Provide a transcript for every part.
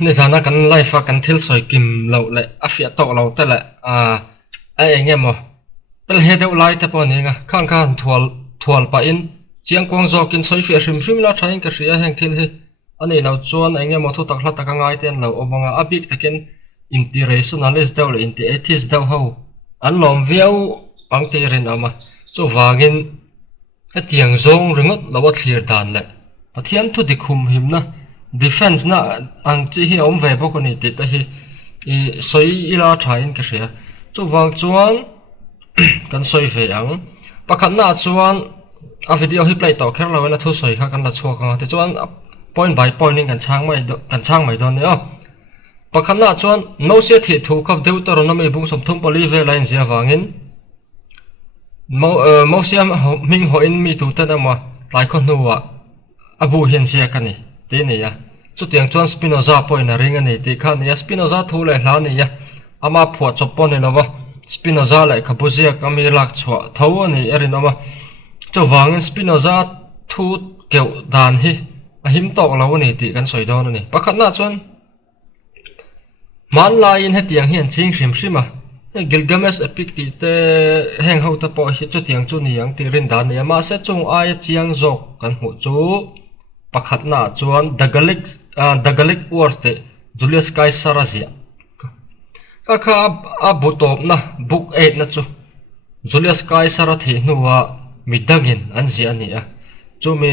Ni zana kan life kan thil soi kim lo le afia to lo te le ai engemo pel he deuh lai te pawh ni nga khang khan thual pa in chiang kwang zok in soi fia hrim hrim la thain ka hria heng thil hi ani lo chuan engemo thu tak hla tak angai ten lo obanga abik takin internationalist deuh le inti atheist deuh ho an lom viau pangte rin ama chu wangin atiang zong ringot lawa thlir dan le pathian thu dikhum himna defense na ang chi hi om ve bok ani ti ta hi soi ila thain ka hria chu wang chuan kan soi ve ang pakhat na chuan a video hi play to kher lo na thu soi kha kan la chhuak anga te chuan point by point in kan chang mai don ne pakhat na chuan no se thi thu khap deuteronomy bung som thum pali ve line zia wangin mo siam ming ho in mi tu ta na ma tlai khon nuwa abu hian sia kani te ne ya chu tiang chuan Spinoza point na ring ani ti kha ne ya Spinoza thu le hla ne ya ama phua chopon ne lawa Spinoza le kapuzia kami lak chwa tho ani erin ama chu wangin Spinoza thu keu dan hi a him tok lo ani ti kan soi don ani pakhat na chuan man lai in hetiang hian ching hrim hrim a Gilgamesh epic ti te heng ho ta pawh hi chu tiang chu ni ang ti rin dan ne ma se chung ai chiang zok kan hu chu pakhat na chuan the Gallic Wars te Julius Caesar azia ka kha a butop na book 8 na chu Julius Caesar a the nuwa midangin an zia ni a chumi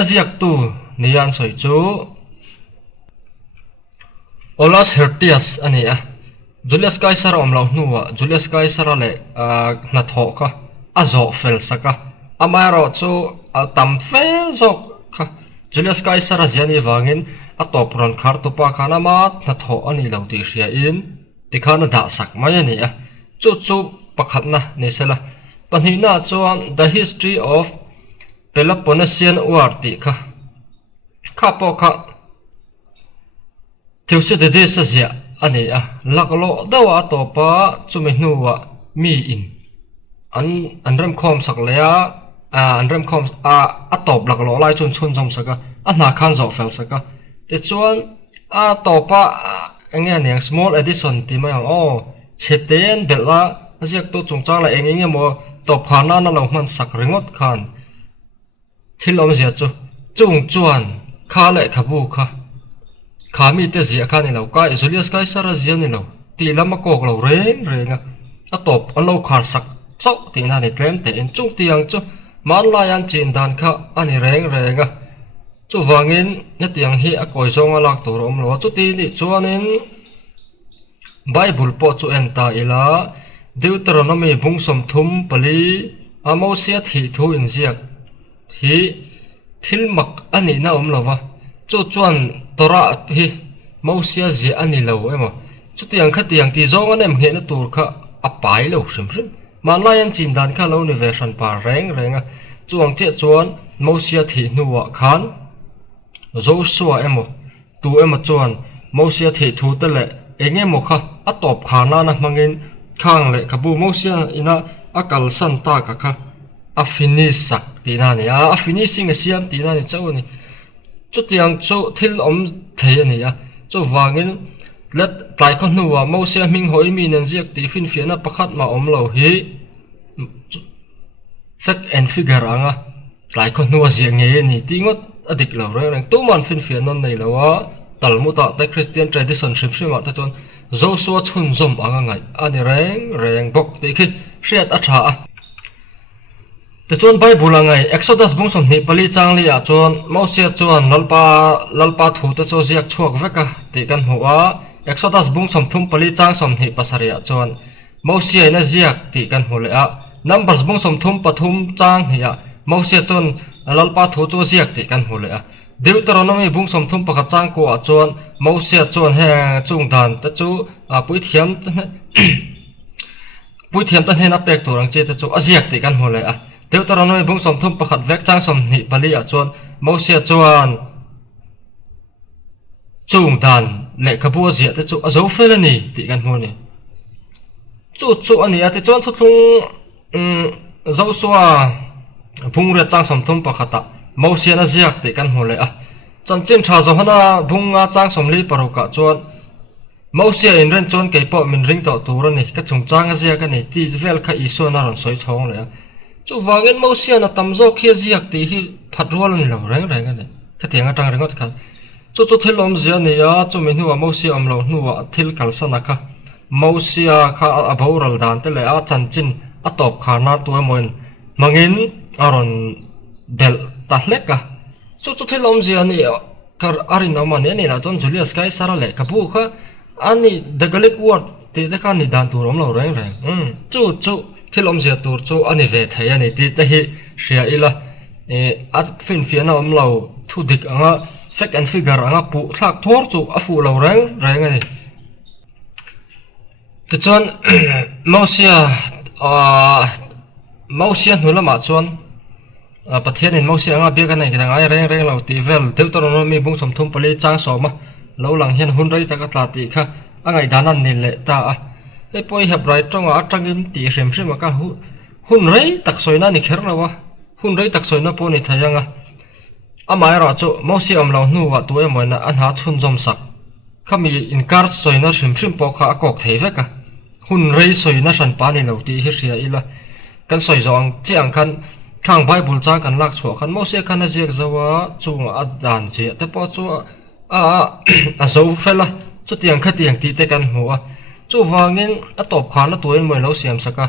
aziak tu niyan soi chu Olas Hirtius ani a Julius Caesar omlo nuwa Julius Caesar le na tho kha azo fel saka amaro chu tam fe zok kha Julius Caesar aziani wangin a top ron khar to pa khana ma na tho ani lo ti hria in tikhana da sak mai ani a chu pakhat na ne sela pani na chuan the history of Peloponnesian War ti kha po kha thiusi de de sa zia ani a laklo dawa to pa chumi nuwa mi in an ram khom sak le an ram khom a top laklo lai chun jom saka a na khan zo fel saka te chuan a to pa enge niang small edition ti mai cheten bela aziak to chungchang la enge mo top khana na lo man sak ringot khan thilom zia chu chung chuan kha le khabu kha mi te zia kha ni lo ka Julius Caesar zia ni lo ti lama kok lo renga a top an lo khar sak chau ti na ni tlem te in chung tiang chu man la yan chin dan kha ani renga chu wangin na tiang hi a koi zonga lak tur om lo chu ti ni chuanin Bible po chu enta ila Deuteronomy bung som thum pali amosia thi thu in ziak hi thilmak ani na om lawa chu chuan tora hi mosia zia ani lo ema chu tiang kha tiang ti zonga nem he na tur kha apai lo hrim man layan chin dan kha lo ni version pa renga chuang che chuan mosia thi nuwa khan Joshua emo tu ema chuan mosia thi thu te le enge mo kha a top khana na mangin khang le kabu mosia ina akal san ta ka kha a finish sak ti na ni a finishing a siam ti na ni chau ni chu tiang chu thil om thei ani a chu wangin let tlai kho nuwa mosia ming hoi mi nan ziak ti fin fiana pakhat ma om lo hi fact and figure anga tlai kho nuwa ziak nge ni tingot adik lo reng tu man fin fian non nei lawa talmuta ta Christian tradition shrim ta chon Joshua chun zom anga ngai ani reng bok ti khi hriat a tha a te chuan Bible angai Exodus bung som ni pali changli a chuan Moses chuan lalpa thu te chu ziak chuak veka ti kan hua Exodus bung som thum pali chang som ni pasaria chuan Moses na ziak ti kan hule a Numbers bung som thum pathum chang hi a Moses chuan lalpa thu chu ziak ti kan hule a Deuteronomy bung som thum pakhat chang ko a chuan Moses chuan he chung dan te chu pui thiam ta hena pek turang che te chu aziak ti kan hule a Deuteronomy bung som thum pakhat vek chang som ni pali a chuan Moses chuan chung dan le khabu zia te chu azo felani ti kan hmu ni chu ani a te chuan thuthlung Joshua bung re chang som thum pakhata Moses na ziak ti kan hmu le a chân trên trà gió hana bung nga trang som li paro ka chuan Mausia in ren chon kei po min ring to tur ani ka chung chang a zia ka ni ti vel kha iso na ron soi chong le chu wangin Mausia na tamzo khia ziak ti hi phatrol ni lo reng reng ani ka tianga tang rengot kha chu chu thelom zia ni ya chu min huwa Mausia am lo nuwa thil kal sana kha Mausia kha aboral dan te le a chan chin a top kha na tu moin mangin aron bel ta hleka chu chu thelom zia ni kar arin amane ni la ton Julius kai sara le ka bu kha ani the Gaelic word te the kan ni dan tur om lo reng reng chu chu thilom zia tur chu ani ve thai ani ti te hi ria ila at fin fiana om lo thu dik anga fact and figure anga pu thak thor chu a fu lo reng reng ani te chon Mausia nulama chon pathian in Mausia anga bia kan nei ka ngai reng reng lo ti vel Deuteronomy bung som thum pali chang so ma lo lang hian hun rei taka tla ti kha angai danan ni le ta a e poi hebrai tonga atangim ti hrem hrem ka hun rei tak soina ni kher lawa hun rei tak soina po ni thayanga amai ra chu Mausia am lo nu wa tu e moina an ha chhun jom sak khami in kar soina hrem hrem po kha akok thei veka hun rei soina san pa ni lo ti hi ria ila kan soi zong chiang khan khang Bible cha kan lak chho khan Mausia khan a jek zawa chunga adan je te po chu a zo fela chu tiang kha tiang ti te kan hua chu wangin a top khan a tuin moi lo siam saka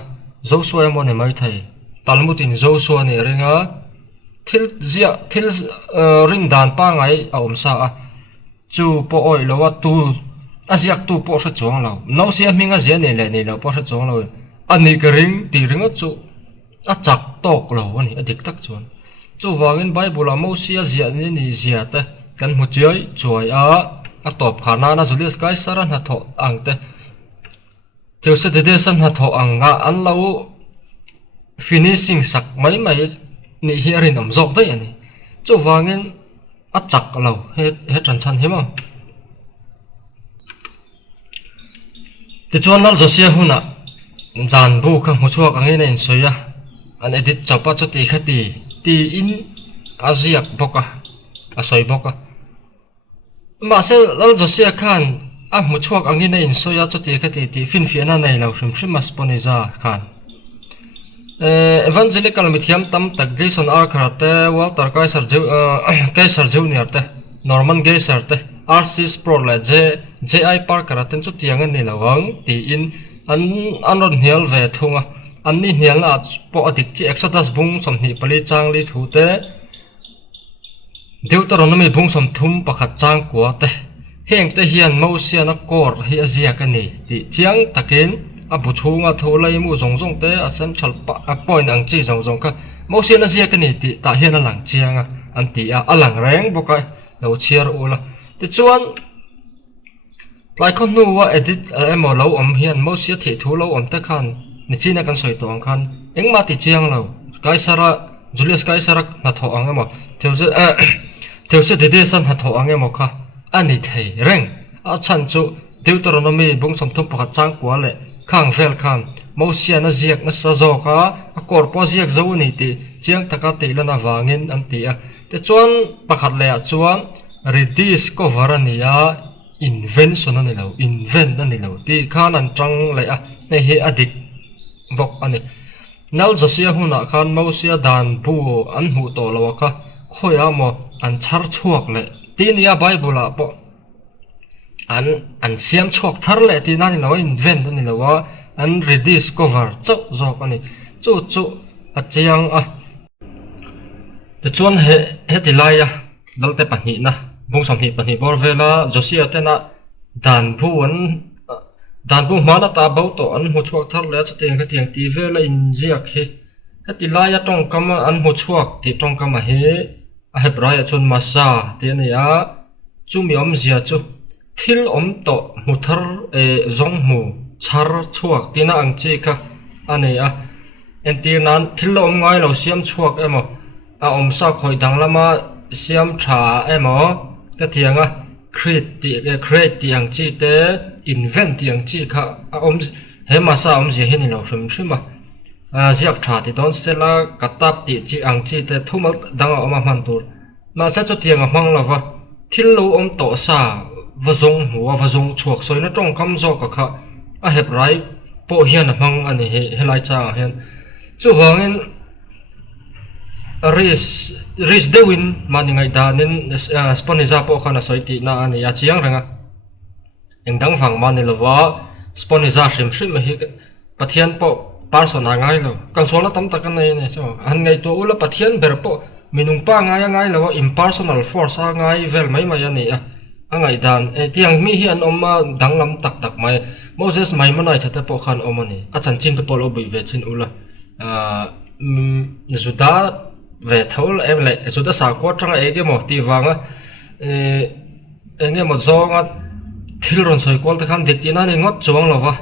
zo suai mo ne mai thai talmutin zo suai ne renga thil ring dan pa ngai a om sa a chu po oi lo wa tu a ziak tu po sa chong lo no sia minga zia ne le ne lo po sa chong lo ani ka ring ti ring chu a chak tok lo ani adik tak chuan chu wangin Bible a Mausia zia ni zia ta kan mu chiai chuai a top khana na Julius kai saran ha tho angte theuse de san ha tho anga an lo finishing sak mai ni hiarin om jok dai ani chu wangin a chak lo he chan chan hema te chuan lal Josia huna dan bu kha mu chuak angin in soya an edit chapa chu ti khati ti in aziak boka a soi boka ma se lal Josia khan a mu chuak angin in soya chu ti khati ti fin fiana nei lo hrim hrim masponiza khan evangelical mithiam tam tak Jason Archer te Walter Kaiser Junior te Norman Geiser te R.C. Sproul le J.I. Parker ten chu tiang ani lawang ti in an ron hial ve thunga an ni hial la po adik chi Exodus bung som ni pali chang li thu te Deuteronomy bung som thum pakhat chang kwa te heng te hian Mausia na kor hi azia ka ni ti chiang takin a bu chunga tholai mu zong te a san thal pa a point ang chi zong ka Mausia na zia ka ni ti ta hian a lang chianga an ti a alang reng bokai lo chiar ula ti chuan tlai khon nu wa edit emo lo om hian Mausia thi thu lo om ta khan ni china kan soi tong khan engma ti chiang lo kaisara Julius Kaisara na tho angemo theuse de san ha tho angemo kha ani thei reng a chan chu Deuteronomy bung som thum pakhat chang kwa le khang vel khan Mausia na ziak na sa zo ka a kor po ziak zo ni ti chiang taka te lana wangin am ti a te chuan pakhat le a chuan rediscover ania invention ani lo invent ani lo ti khan an tang le a nei he adik bok ani nal Josia huna khan Mausia dan bu an hu to lo kha khoya mo an char chuak le ti nia Bible a po an siam chuak thar le ti nani lo invent ani lo wa an rediscover chau zok ani chu a chiang a te chuan he ti lai a dalte pahni na bung som hi pahni bor vela Josia te na dan bu mana ta bau to an mu chuak thar le chu teng ka tiang ti vela in ziak he heti lai a tong kama an mu chuak ti tong kama he a hebrai a chun masa te ne ya chu mi om zia chu thil om to mu thar zong mu char chuak tina ang chi kha ane a entir nan thil om ngai lo siam chuak emo a om sa khoi dang lama siam tha emo ka tianga create ti ang chi te invent ti ang chi kha a om he masa om je he ni lo hrim hrim a ziak tha ti don sela katap ti chi ang chi te thumal danga oma man tur ma sa chu tianga mang lova thil lo to sa vazong huwa vazong chuak soi na tong kam zo ka kha a heb rai po hian a mang ani helai cha hian chu wangin ris dewin maningai danin sponiza po khana soiti na ani ya chiang ranga engdang phang mani lova sponiza shim shim hi pathian po person angai lo kalsola tam takan nei ne so han ngai to ula pathian ber po minung pa ngai lo impersonal force angai vel mai mai ani a angai dan tiang mi hi an oma danglam tak tak mai Moses mai manai chata po khan omani a chan chin to polo bui ve chin ula zuda về thấu em lại chúng ta xả quát trong ấy cái một tí vàng á nghe một do ngắt thiếu rồi soi quát thì khăn thịt tí nó này ngót chuông là va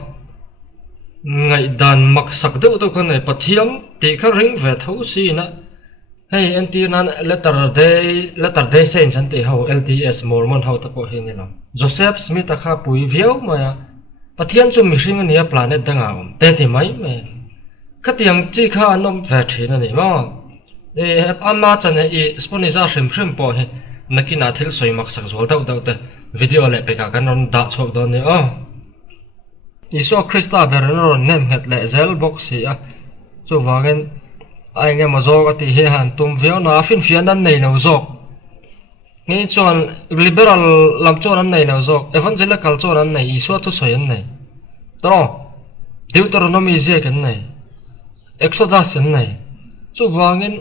ngày đàn mặc sắc tự tôi con này bật thiếm tí khá ring về thấu xí nữa hay anh tí nó letter day sen chân tí hậu LDS Mormon hậu tập bộ hình này làm Joseph Smith ta khá bùi véo mà bật thiếm cho mình sinh này planet đang ảo tên thì mấy mày các tiếng chỉ khá anh ông về trí này mà amma chan e sponiza shrim po he nakina thil soi mak sak zol dau te video le pe ka kan da chok do ne iso krista berno nem het le zel box ya chu wagen ai nge ma zo ga ti he han tum veo na fin fian an nei no zok ni chon liberal lam chon an nei no zok evangelical chon an nei iso to soi an nei tro deuteronomy je kan nei exodus an nei chu wagen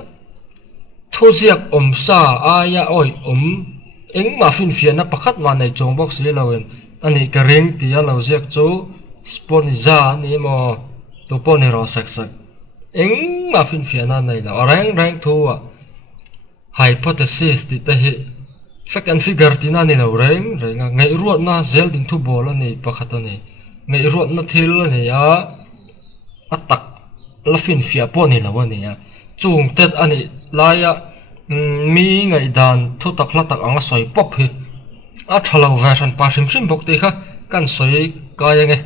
thu ziak sa aya oi eng ma fin fian na pakhat ma nei chong box le lawen ani ka ring ti a lo ziak chu sponiza ni mo to pone ro sak sak eng ma fin fian na nei la rang thu a hypothesis ti te hi fact and figure ti na ni lo reng ngai ruat na zel ding thu bol ani pakhat ani ngai ruat na thil ani a atak la fin fia po ni lo ani a chung tet ani laya mi ngai dan thu tak la tak anga soi pop hi a thalo version pa sim bok te kha kan soi ka yange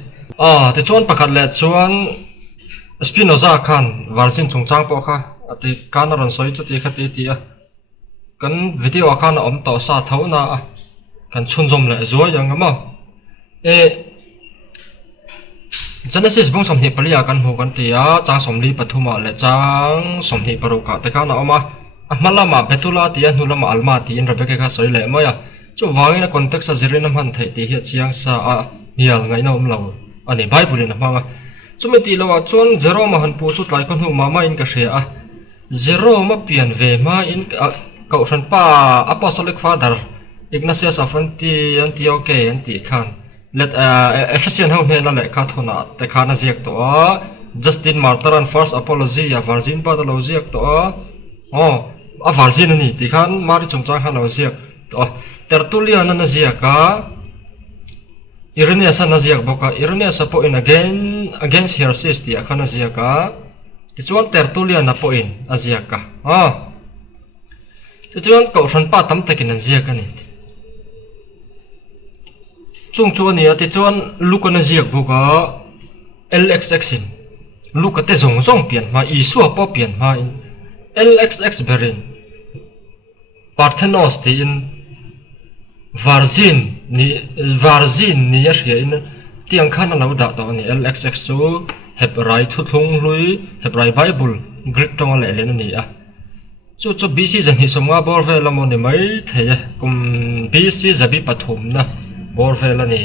te chon pakhat le chuan Spinoza khan version chungchang po kha ati kanaron soi chu ti kha ti a kan video khan om to sa thona a kan chunjom le zo yang ma Genesis bung somni palia kan hu kan tia chang somli pathuma le chang somni paruka te kana oma malama betula tia nulama alma ti in rebeke ka soi le maya chu wangina context a zirin man thai ti hi chiang sa a nial ngai na lo ani bible na manga chumi ti lo chon zero ma han pu chu tlai kon hu mama in ka shea a zero ma pian ve ma in ka usan pa apostolic father Ignatius of Antioch anti khan let Ephesian hau ne la le kha thona te khana ziak to Justin Martyr and first apology a virgin pa lo ziak to a virgin ani ti khan mari chungchang khan lo ziak to Tertullian na ziak ka Irenaeus na ziak boka Irenaeus po in against heresies ti khana ziak ka ti chuan Tertullian na po in a ziak ka ti chuan ko san pa tam takin an ziak ani chung chuan ni ati chuan luka na ziak boka LXX in luka te zong pian ma isu po pian ma in LXX berin Parthenos te in Varzin ni yashia in tiang khana lo da to ni LXX chu Hebrai thu thung lui Hebrai Bible Greek tong le len ni a chu BC jan hi somnga bor ve lamo ni mai theya kum BC zabi pathum na bor ve la ni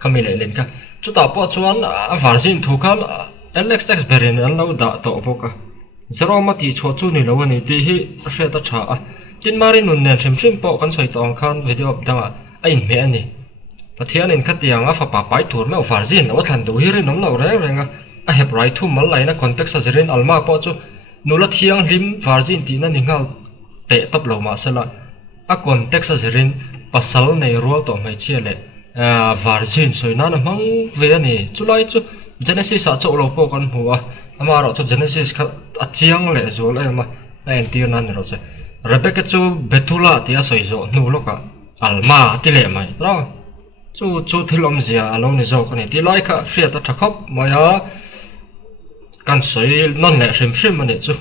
kami le len ka chu ta po chuan Varzin thu kal LXX berin an lo da to boka zero ma ti cho chu ni lo ni ti hi hre ta tha a tin mari nun nen shim po kan soi tong khan video danga ain me ani pathian in khatiang a fa pa pai tur me Varzin o than du hi ri nom no re renga a heb right thu mal laina context a zerin alma po chu nula thiang lim Varzin ti na ningal te top lo ma sala a context a zerin pasal nei ro to mai chiale Varzin soina na mang ve ani chulai chu Genesis a cho lo po kan huwa amaro chu Genesis kha a chiang le zo le ma en ti na ni ro che Rebecca chu betula ti a soi zo nu loka alma ti le mai tro chu thilom zia alo ni zo kan ti lai kha hria ta thakop maya kan soi non le shim ani chu